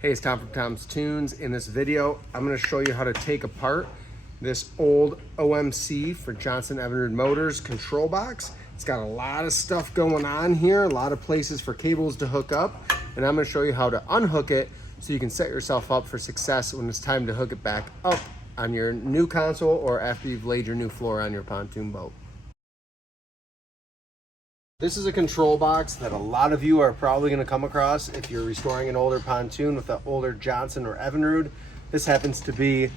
Hey, it's Tom from Tom's Toons. In this video, I'm going to show you how to take apart this old OMC for Johnson and Evinrude motors control box. It's got a lot of stuff going on here, a lot of places for cables to hook up, and I'm going to show you how to unhook it so you can set yourself up for success when it's time to hook it back up on your new console or after you've laid your new floor on your pontoon boat. This is a control box that a lot of you are probably going to come across if you're restoring an older pontoon with an older Johnson or Evinrude. This happens to be,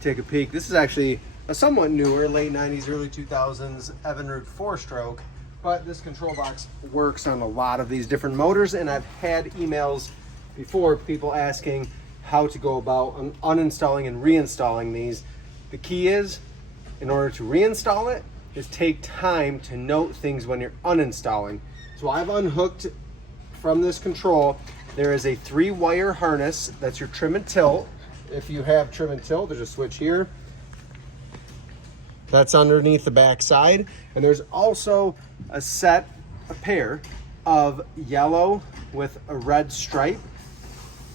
take a peek, this is actually a somewhat newer, late 90s, early 2000s Evinrude 4-stroke, but this control box works on a lot of these different motors, and I've had emails before, people asking how to go about uninstalling and reinstalling these. The key is, in order to reinstall it, is take time to note things when you're uninstalling. So I've unhooked from this control. There is a 3-wire harness. That's your trim and tilt. If you have trim and tilt, there's a switch here. That's underneath the back side. And there's also a pair of yellow with a red stripe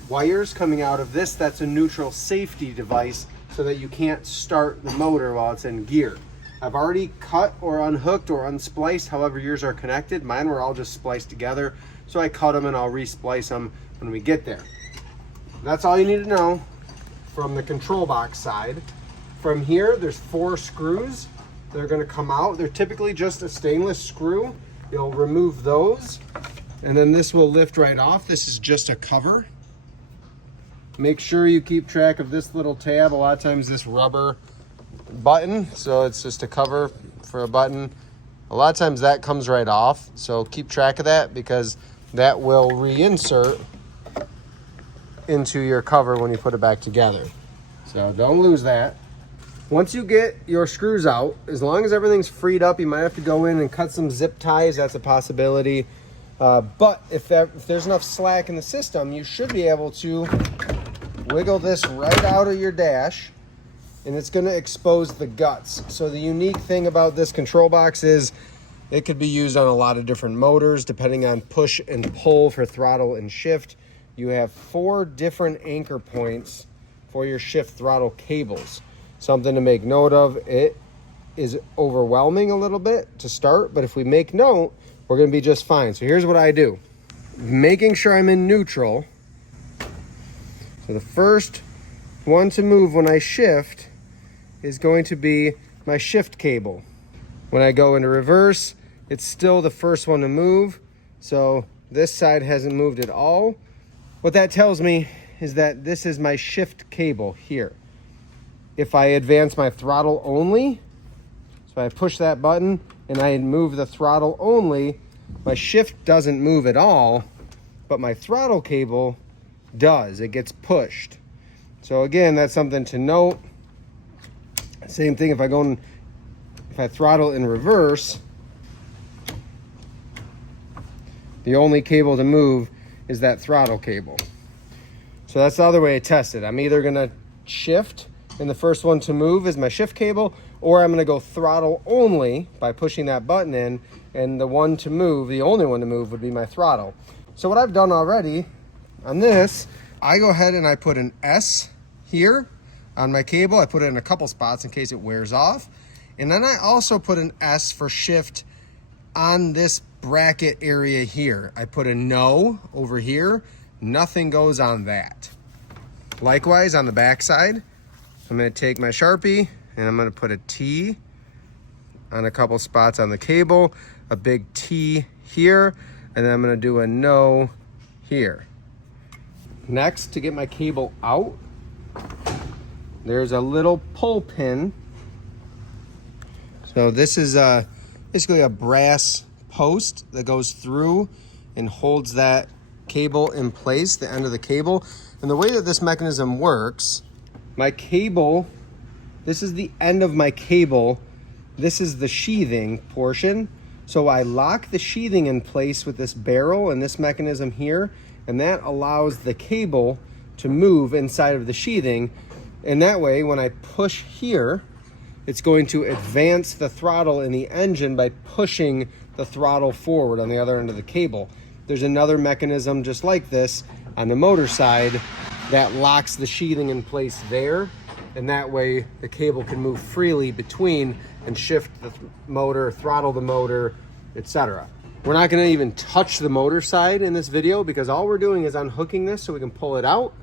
wires coming out of this. That's a neutral safety device so that you can't start the motor while it's in gear. I've already cut or unhooked or unspliced, however yours are connected. Mine were all just spliced together, so I cut them and I'll resplice them when we get there. That's all you need to know from the control box side. From here, there's 4 screws that are gonna come out. They're typically just a stainless screw. You'll remove those, and then this will lift right off. This is just a cover. Make sure you keep track of this little tab. A lot of times this rubber button, so it's just a cover for a button. A lot of times that comes right off, so keep track of that because that will reinsert into your cover when you put it back together. So don't lose that. Once you get your screws out, as long as everything's freed up, you might have to go in and cut some zip ties. That's a possibility. But if there's enough slack in the system, you should be able to wiggle this right out of your dash, and it's going to expose the guts. So the unique thing about this control box is it could be used on a lot of different motors depending on push and pull for throttle and shift. You have 4 different anchor points for your shift throttle cables. Something to make note of. It is overwhelming a little bit to start, but if we make note, we're going to be just fine. So here's what I do. Making sure I'm in neutral. So the first one to move when I shift is going to be my shift cable. When I go into reverse, it's still the first one to move. So this side hasn't moved at all. What that tells me is that this is my shift cable here. If I advance my throttle only, so I push that button and I move the throttle only, my shift doesn't move at all, but my throttle cable does. It gets pushed. So again, that's something to note. Same thing if I throttle in reverse, the only cable to move is that throttle cable. So that's the other way to test it. I'm either gonna shift and the first one to move is my shift cable, or I'm gonna go throttle only by pushing that button in, and the one to move, the only one to move would be my throttle. So what I've done already on this, I go ahead and I put an S here on my cable. I put it in a couple spots in case it wears off. And then I also put an S for shift on this bracket area here. I put a no over here. Nothing goes on that. Likewise, on the back side, I'm going to take my Sharpie and I'm going to put a T on a couple spots on the cable, a big T here, and then I'm going to do a no here. Next, to get my cable out, there's a little pull pin. So this is basically a brass post that goes through and holds that cable in place, the end of the cable. And the way that this mechanism works, my cable, this is the end of my cable. This is the sheathing portion. So I lock the sheathing in place with this barrel and this mechanism here, and that allows the cable to move inside of the sheathing. And that way, when I push here, it's going to advance the throttle in the engine by pushing the throttle forward on the other end of the cable. There's another mechanism just like this on the motor side that locks the sheathing in place there, and that way the cable can move freely between and shift the motor, throttle the motor, etc. We're not going to even touch the motor side in this video because all we're doing is unhooking this so we can pull it out.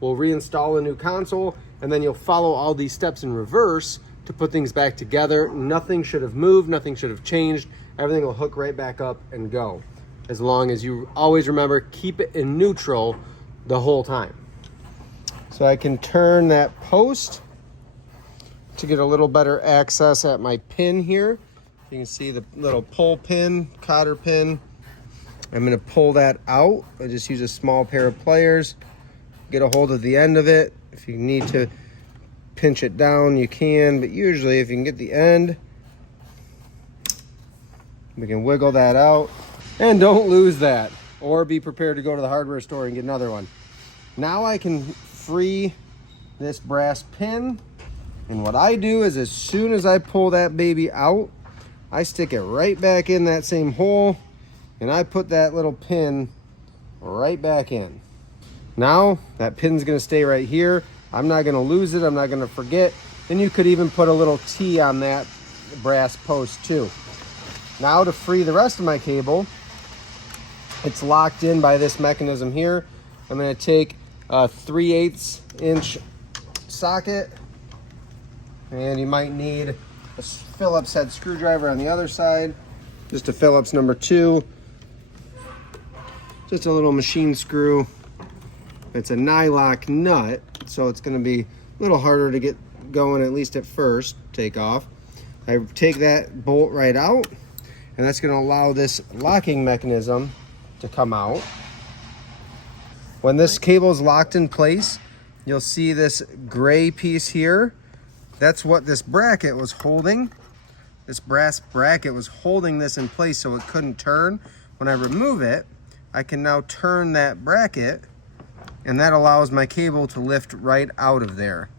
We'll reinstall a new console, and then you'll follow all these steps in reverse to put things back together. Nothing should have moved, nothing should have changed. Everything will hook right back up and go. As long as you always remember, keep it in neutral the whole time. So I can turn that post to get a little better access at my pin here. You can see the little pull pin, cotter pin. I'm gonna pull that out. I just use a small pair of pliers, get a hold of the end of it. If you need to pinch it down, you can, but usually if you can get the end, we can wiggle that out. And don't lose that, or be prepared to go to the hardware store and get another one. Now I can free this brass pin, and what I do is as soon as I pull that baby out, I stick it right back in that same hole, and I put that little pin right back in. Now that pin's gonna stay right here. I'm not gonna lose it, I'm not gonna forget. And you could even put a little T on that brass post too. Now to free the rest of my cable, it's locked in by this mechanism here. I'm gonna take a 3/8 inch socket, and you might need a Phillips head screwdriver on the other side, just a Phillips number 2, just a little machine screw. It's a nylock nut, so it's going to be a little harder to get going, at least at first, take off. I take that bolt right out, and that's going to allow this locking mechanism to come out. When this cable is locked in place, you'll see this gray piece here. That's what this bracket was holding. This brass bracket was holding this in place so it couldn't turn. When I remove it, I can now turn that bracket, and that allows my cable to lift right out of there.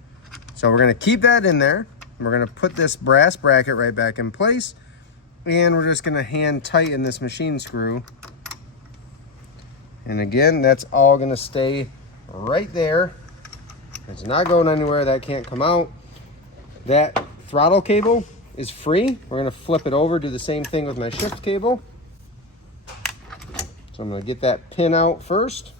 So we're gonna keep that in there. We're gonna put this brass bracket right back in place, and we're just gonna hand tighten this machine screw. And again, that's all gonna stay right there. It's not going anywhere, that can't come out. That throttle cable is free. We're gonna flip it over, do the same thing with my shift cable. So I'm gonna get that pin out first.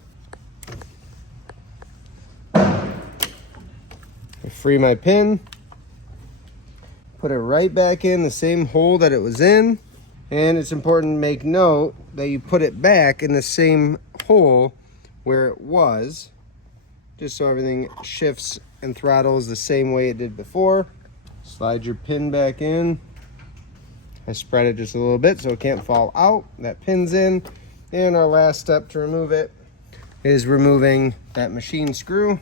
Free my pin, put it right back in the same hole that it was in, and it's important to make note that you put it back in the same hole where it was, just so everything shifts and throttles the same way it did before. Slide your pin back in. I spread it just a little bit so it can't fall out. That pin's in, and our last step to remove it is removing that machine screw.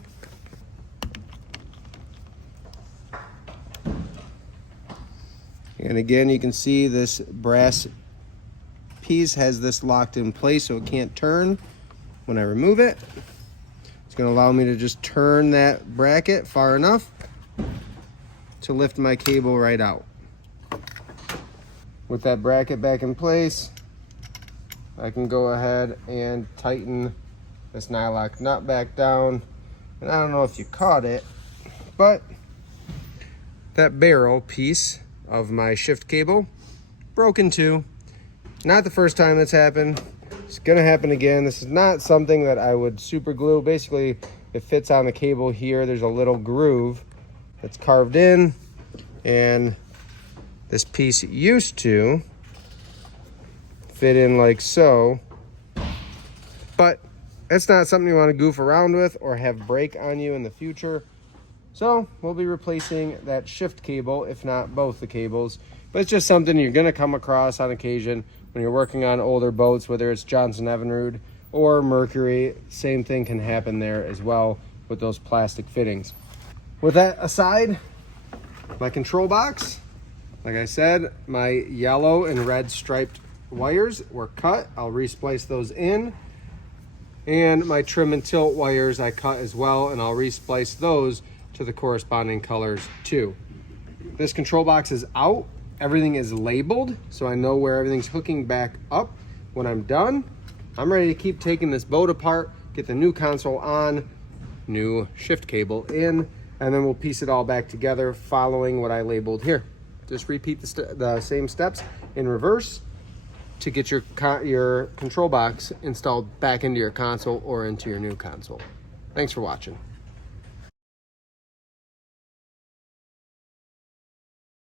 And again, you can see this brass piece has this locked in place so it can't turn. When I remove it, it's going to allow me to just turn that bracket far enough to lift my cable right out. With that bracket back in place, I can go ahead and tighten this nylock nut back down. And I don't know if you caught it, but that barrel piece of my shift cable broke in two. Not the first time that's happened. It's gonna happen again. This is not something that I would super glue. Basically, it fits on the cable here. There's a little groove that's carved in, and this piece used to fit in like so, but that's not something you want to goof around with or have break on you in the future. So we'll be replacing that shift cable, if not both the cables. But it's just something you're gonna come across on occasion when you're working on older boats, whether it's Johnson and Evinrude or Mercury. Same thing can happen there as well with those plastic fittings. With that aside, my control box, like I said, my yellow and red striped wires were cut. I'll resplice those in. And my trim and tilt wires I cut as well, and I'll resplice those to the corresponding colors too. This control box is out. Everything is labeled, so I know where everything's hooking back up. When I'm done, I'm ready to keep taking this boat apart, get the new console on, new shift cable in, and then we'll piece it all back together following what I labeled here. Just repeat the same steps in reverse to get your control box installed back into your console or into your new console. Thanks for watching.